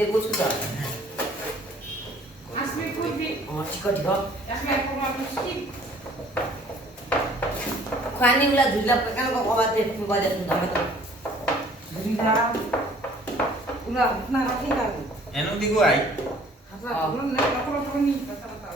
देखो उसको Asli pun di. चिकट हो Asli aku mau skip. खाने वाला झुला पकाने को आवाज दे बजा सुनता मैं तो Zurida. Ulah, nah lagi kan. Enu di gua ai. Hasa belum naik apa ni kata-kata.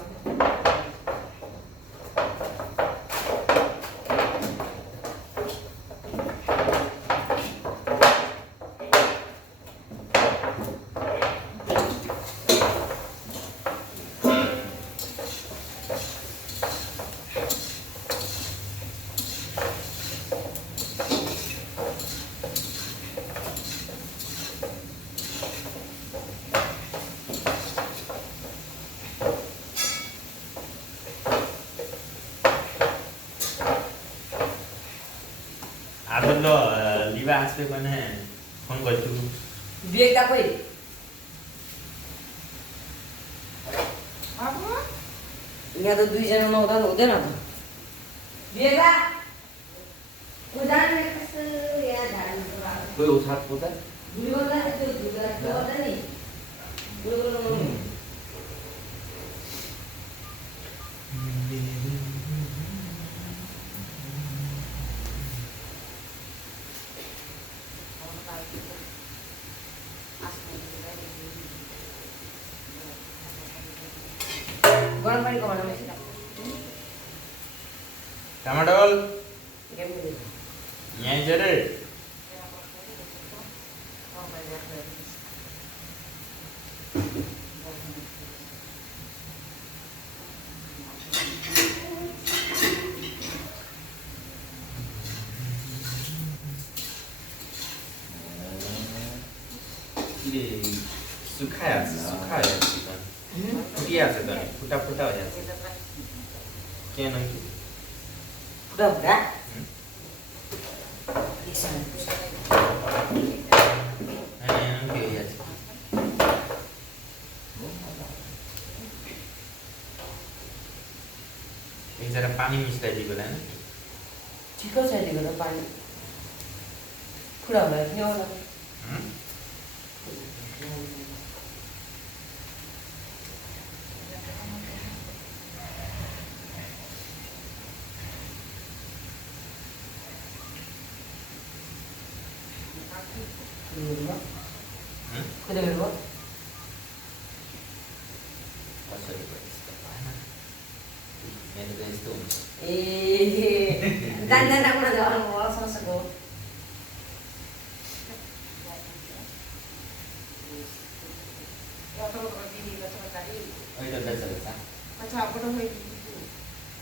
आदलो लिवा आस्ते पनि फोन गर्छु बिएका कोही Apa? यहाँ तो दुई जना नहुँदा हुँदैन त बिएका उदान कस्तो यहाँ झाड्नु कोही उठात पुता दुईवटा त्यो दुईवटा गर्दा नि दुईवटा गरम पानी को बनाउनु छ टमाटर के बुझे यहाँ जरे ये सुखाया फुटिया छ त फुटा फुटा हो के नहीं पुरा पुरा जरा पानी मिसाइदिएको होला नि ठिक छ नि गएर पानी पुरा भयो नि होला खुदै मेरो कसरी परेछ मेरो त यस्तो हुन्छ ए जान्दैन राम्रो जानु सक्छको अहिले त बेच्छ बेच्छ Macam apa dah ni?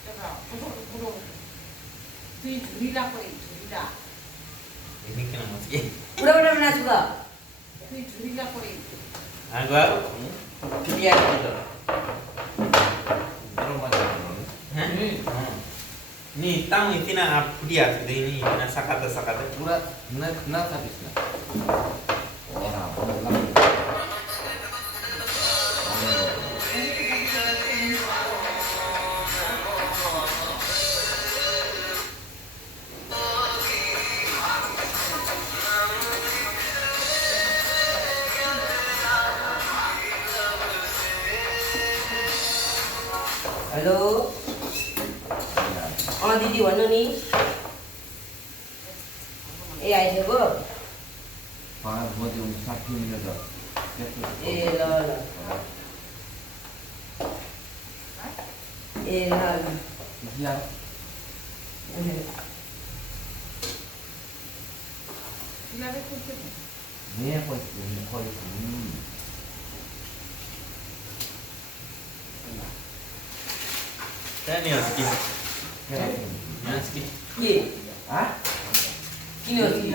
Cakap, potong. Tu zurida kau ni, zurida. ini किन मस्के पुरा पुरा नाच्छु त Tu zurida kau ni. आगो फुटिया त गरम पानी नि ताउ इतना आप फुटिया छ दिन इतना सकाता सकाता पुरा न थापिस न हेलो दिदी भन्नु नि ए आइसक्यो 5 बजे 60 मिनेट ए ल ल ए ल ल या Bila ada kucing. ने कोई त्यहाँ नि हस्की हस्की के आ किन हो कि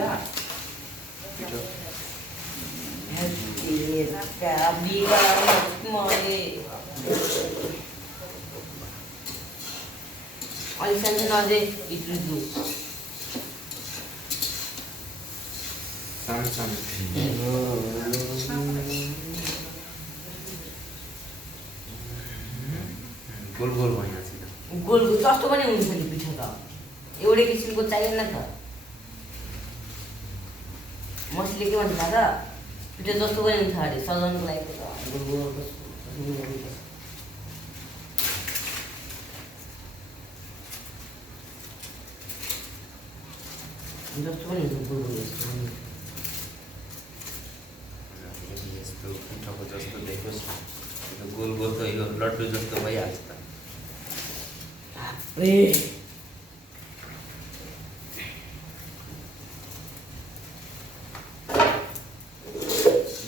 अहिले सानसानो अझै इत्रु सामसाम गोल गोल भइन्छ गोलको जस्तो पनि हुन्छ नि पिठो त एउटै किसिमको चाहिएन त मसिले के भन्छ थाहा छ पिठो जस्तो पनि थाल्यो सजाउनुको लागि जस्तो पनि हुन्छ गोल जस्तो यस्तो पिठोको जस्तो देखोस् यो गोल गोल त यो लड्डु जस्तो भइहाल्छ त ए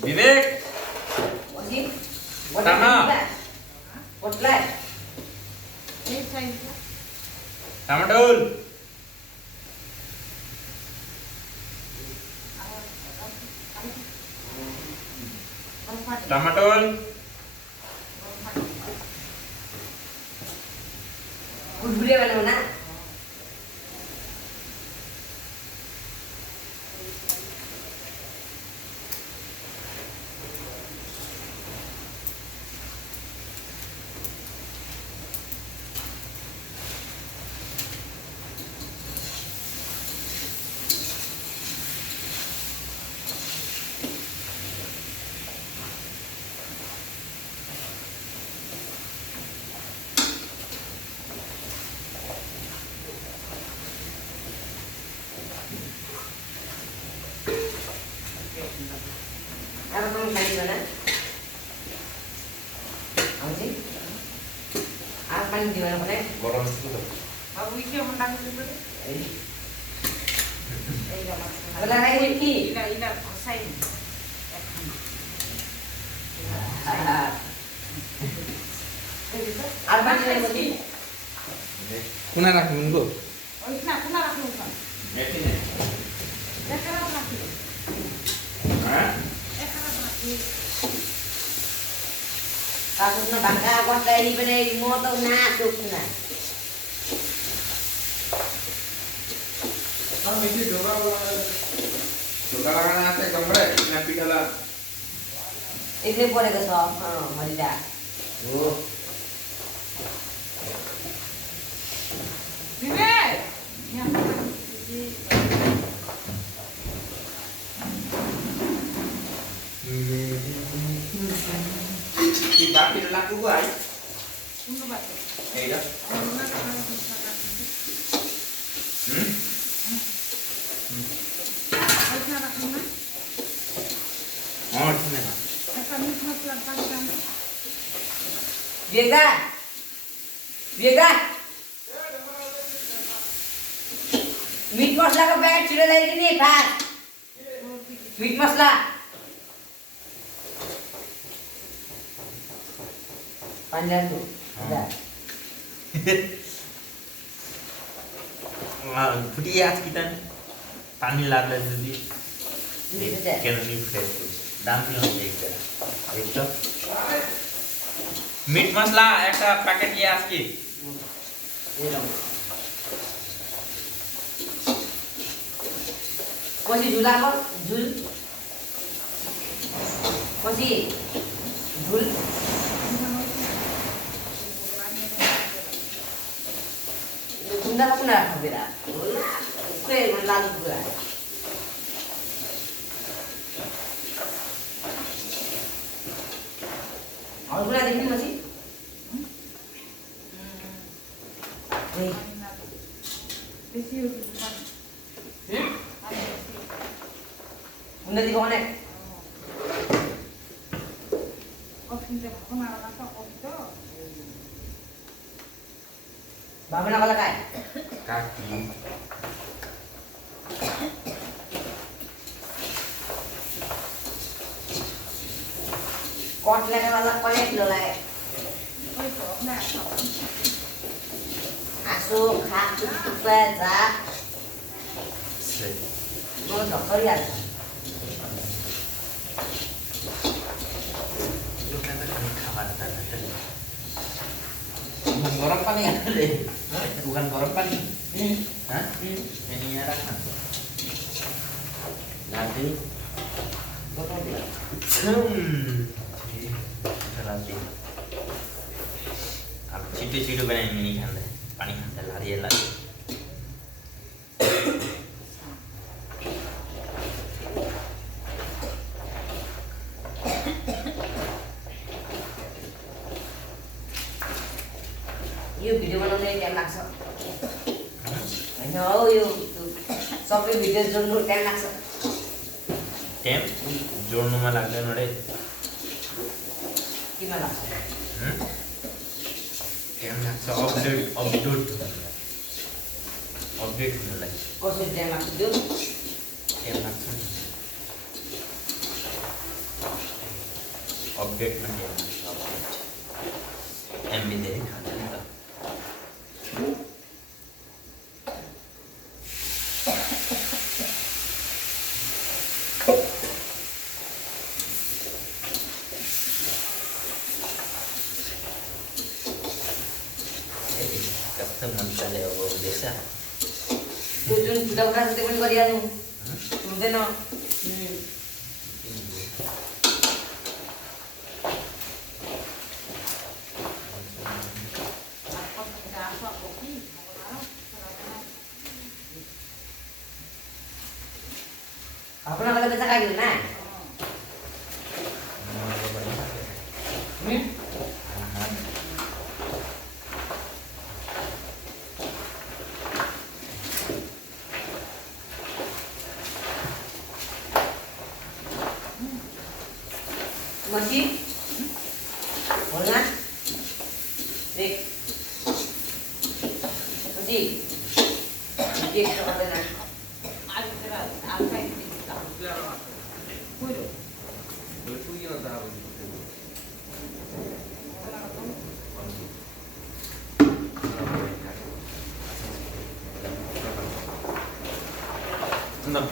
विवेक पछि तामा। वटलाई एक चाहिन्छ टमाटोल टमाटोल गुडगुडे बनाऊ ना अब तुम खाली बना आउँछ आज पानी दिवाना बनाए गरम छु त अब उइके मन लाग्छ बरे अब लगाइ कि इला इला फसाइ आज पानी पछि कुना राख्नुको ओइसना कुना राख्नु छ मेथी नै एकरा राख्नु ह एकरा राख्नु काकुना भाका बस्दाखेरि पनि म त नाचुक्ना मिठी ढोका लगाना चाहिँ कमरे ना पिटाला एक्लै परेको छ हरिदा हो विवेक यहाँ कि बाकी लाग्नु गयो है कुन बात हेर ओइसना राख्नु न ठिक नै एकरा मिट मसला पानी राख्नु बेगा बेगा मीट मसलाको प्याकेट छिटो ल्याइदिने फास्ट मीट मसला पानी ल्याउनु फुटिया आज कि त पानी लाग्ला जति केन नि फ्रेस दाम नि हुन्छ एक त মিট মশলা একটা প্যাকেট নিয়ে আসছি पछि झुलाको झुल पछि झुल कुन्दा कुन्दा खबेरा के लाग्नु कुरा alguna de mim assim? Oi. Bunda di konek. Bapak nak kalau kai? kaki Kot lagi malah konek dulu lagi. Asuk, hak, baca. Gue dokter ya. lu kan kami kawan tadi bukan goreng paling ada deh bukan goreng paling hah ini arah nanti nanti अब छिटो छिटो बनायो भने खाँदा पानी खाँदा लारिए लाग्यो video बनाउने टाइम लाग्छ होइन हौ यो सबै भिडियो जोड्नु टाइम लाग्छ टाइम जोड्नुमा लाग्दैन रे किन लाग्छ टाइम लाग्छ अपडेट हुनलाई कसरी टाइम लाग्छ त्यो टाइम लाग्छ नि अपडेटमा टाइम लाग्छ अपडेट एमबी धेरै खान्छ नि त कस्तो मजाले अब हुँदैछ त्यो जुन फुटा फुटा छ त्यो पनि गरिहाल्नु हुँदैन Apa nak kata besar lagi na? Masih? Boleh? Dik. Masih? Dik apa na?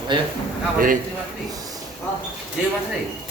Ayo. Terima kasih.